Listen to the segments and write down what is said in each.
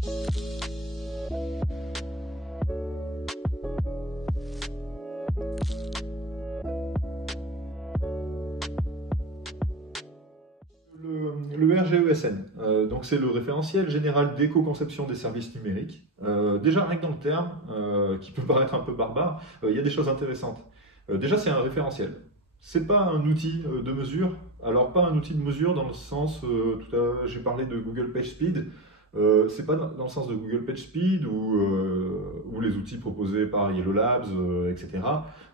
Le RGESN, donc c'est le référentiel général d'éco-conception des services numériques. Déjà, rien que dans le terme, qui peut paraître un peu barbare, il y a des choses intéressantes. Déjà, c'est un référentiel. C'est pas un outil de mesure. Alors, pas un outil de mesure dans le sens, tout à l'heure, j'ai parlé de Google PageSpeed. C'est pas dans le sens de Google PageSpeed ou les outils proposés par Yellow Labs, etc.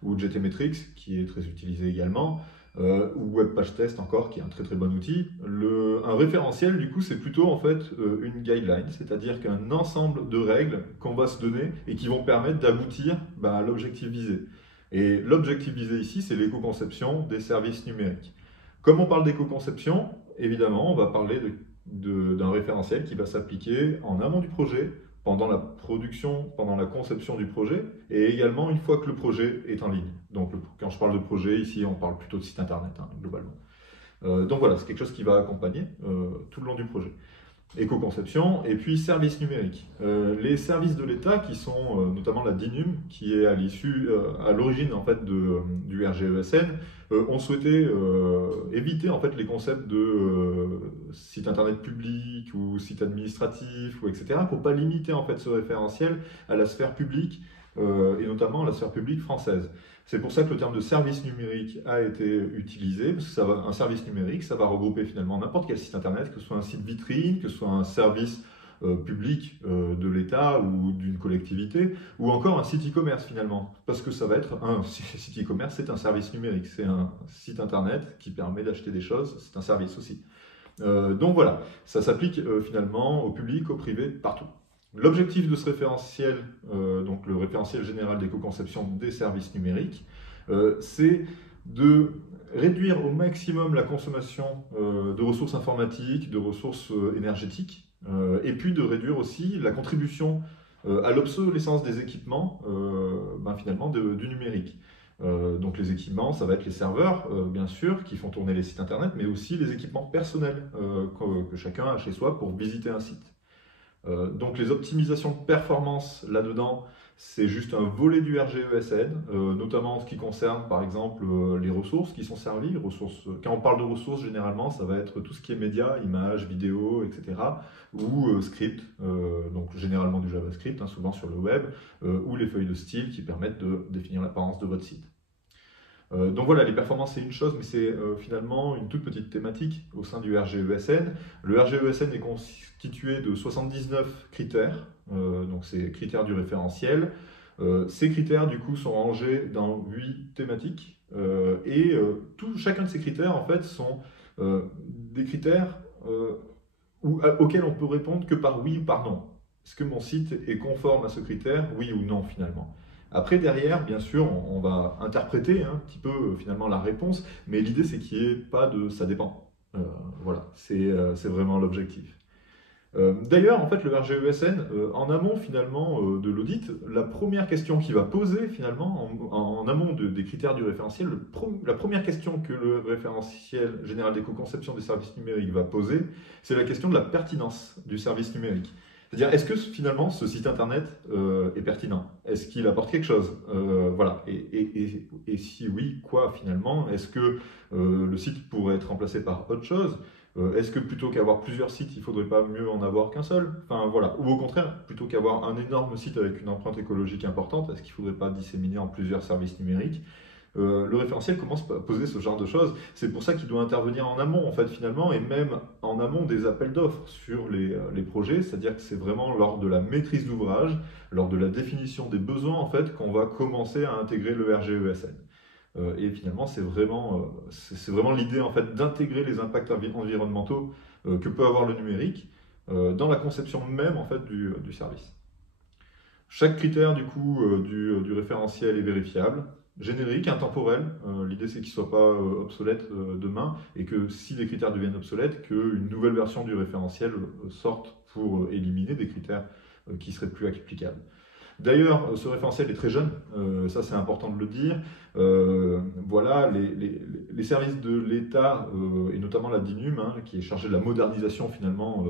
Ou GTmetrix, qui est très utilisé également. Ou WebPageTest encore, qui est un très très bon outil. Un référentiel, du coup, c'est plutôt en fait une guideline, c'est-à-dire qu'un ensemble de règles qu'on va se donner et qui vont permettre d'aboutir à l'objectif visé. Et l'objectif visé ici, c'est l'éco-conception des services numériques. Comme on parle d'éco-conception, évidemment, on va parler d'un référentiel qui va s'appliquer en amont du projet, pendant la production, pendant la conception du projet, et également une fois que le projet est en ligne. Donc quand je parle de projet, ici on parle plutôt de site internet, globalement. Donc voilà, c'est quelque chose qui va accompagner tout le long du projet. Éco-conception, et puis services numériques. Les services de l'État, qui sont notamment la DINUM, qui est à l'origine en fait, du RGESN, ont souhaité éviter en fait, les concepts de site internet public ou site administratif, etc., pour ne pas limiter en fait, ce référentiel à la sphère publique, et notamment à la sphère publique française. C'est pour ça que le terme de service numérique a été utilisé, parce que un service numérique, ça va regrouper finalement n'importe quel site internet, que ce soit un site vitrine, que ce soit un service public de l'État ou d'une collectivité, ou encore un site e-commerce finalement, parce que ça va être un site e-commerce, c'est un service numérique, c'est un site internet qui permet d'acheter des choses, c'est un service aussi. Donc voilà, ça s'applique finalement au public, au privé, partout. L'objectif de ce référentiel, donc le référentiel général d'éco-conception des services numériques, c'est de réduire au maximum la consommation de ressources informatiques, de ressources énergétiques, et puis de réduire aussi la contribution à l'obsolescence des équipements, finalement du numérique. Donc les équipements, ça va être les serveurs, bien sûr, qui font tourner les sites internet, mais aussi les équipements personnels que chacun a chez soi pour visiter un site. Donc les optimisations de performance là-dedans, c'est juste un volet du RGESN, notamment en ce qui concerne par exemple les ressources qui sont servies. Quand on parle de ressources, généralement, ça va être tout ce qui est médias, images, vidéos, etc. Ou script, donc généralement du JavaScript, souvent sur le web, ou les feuilles de style qui permettent de définir l'apparence de votre site. Donc voilà, les performances c'est une chose, mais c'est finalement une toute petite thématique au sein du RGESN. Le RGESN est constitué de 79 critères, donc c'est critères du référentiel. Ces critères du coup sont rangés dans 8 thématiques, et chacun de ces critères en fait sont des critères auxquels on peut répondre que par oui ou par non. Est-ce que mon site est conforme à ce critère, oui ou non finalement? Après, derrière, bien sûr, on va interpréter un petit peu finalement la réponse, mais l'idée c'est qu'il n'y ait pas de ça dépend. Voilà, c'est vraiment l'objectif. D'ailleurs, en fait, le RGESN, en amont finalement de l'audit, la première question qu'il va poser finalement en amont des critères du référentiel, la première question que le référentiel général d'éco-conception des services numériques va poser, c'est la question de la pertinence du service numérique. C'est-à-dire, est-ce que finalement ce site internet est pertinent? Est-ce qu'il apporte quelque chose? Voilà. Et si oui, quoi finalement? Est-ce que le site pourrait être remplacé par autre chose? Est-ce que plutôt qu'avoir plusieurs sites, il ne faudrait pas mieux en avoir qu'un seul? Enfin voilà. Ou au contraire, plutôt qu'avoir un énorme site avec une empreinte écologique importante, est-ce qu'il ne faudrait pas disséminer en plusieurs services numériques? Le référentiel commence à poser ce genre de choses. C'est pour ça qu'il doit intervenir en amont, en fait, finalement, et même en amont des appels d'offres sur les projets. C'est-à-dire que c'est vraiment lors de la maîtrise d'ouvrage, lors de la définition des besoins, en fait, qu'on va commencer à intégrer le RGESN. Et finalement, c'est vraiment l'idée, en fait, d'intégrer les impacts environnementaux que peut avoir le numérique dans la conception même, en fait, du service. Chaque critère, du coup, du référentiel est vérifiable. Générique, intemporel, l'idée c'est qu'il ne soit pas obsolète demain et que si les critères deviennent obsolètes, qu'une nouvelle version du référentiel sorte pour éliminer des critères qui seraient plus applicables. D'ailleurs, ce référentiel est très jeune, ça c'est important de le dire. Voilà, les services de l'État, et notamment la DINUM, qui est chargée de la modernisation finalement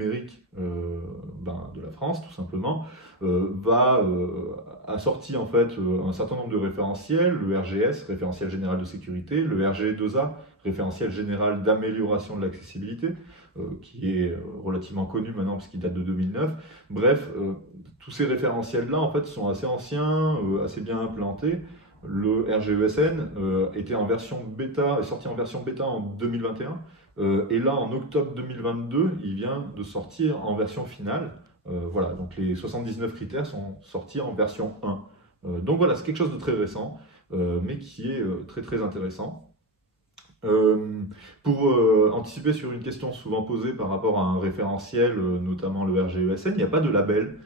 numérique de la France, tout simplement, a sorti en fait un certain nombre de référentiels, le RGS, référentiel général de sécurité, le RG2A, référentiel général d'amélioration de l'accessibilité, qui est relativement connu maintenant parce qu'il date de 2009. Bref, tous ces référentiels-là en fait sont assez anciens, assez bien implantés. Le RGESN était en version bêta, est sorti en version bêta en 2021. Et là, en octobre 2022, il vient de sortir en version finale. Voilà, donc les 79 critères sont sortis en version 1. Donc voilà, c'est quelque chose de très récent, mais qui est très très intéressant. Pour anticiper sur une question souvent posée par rapport à un référentiel, notamment le RGESN, il n'y a pas de label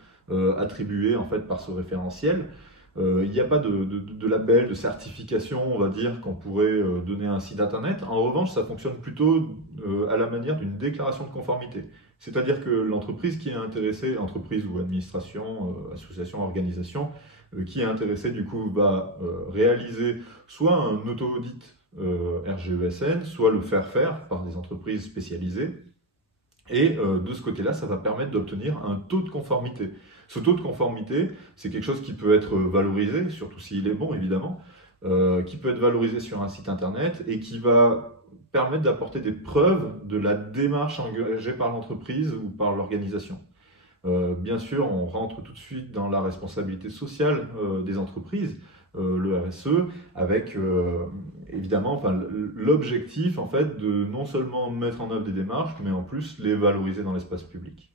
attribué en fait par ce référentiel. Il n'y a pas de label, de certification, on va dire, qu'on pourrait donner à un site internet. En revanche, ça fonctionne plutôt à la manière d'une déclaration de conformité. C'est-à-dire que l'entreprise qui est intéressée, entreprise ou administration, association, organisation, qui est intéressée du coup va réaliser soit un auto-audit RGESN, soit le faire par des entreprises spécialisées. Et de ce côté-là, ça va permettre d'obtenir un taux de conformité. Ce taux de conformité, c'est quelque chose qui peut être valorisé, surtout s'il est bon évidemment, qui peut être valorisé sur un site internet et qui va permettre d'apporter des preuves de la démarche engagée par l'entreprise ou par l'organisation. Bien sûr, on rentre tout de suite dans la responsabilité sociale des entreprises, le RSE, avec évidemment l'objectif en fait, de non seulement mettre en œuvre des démarches, mais en plus les valoriser dans l'espace public.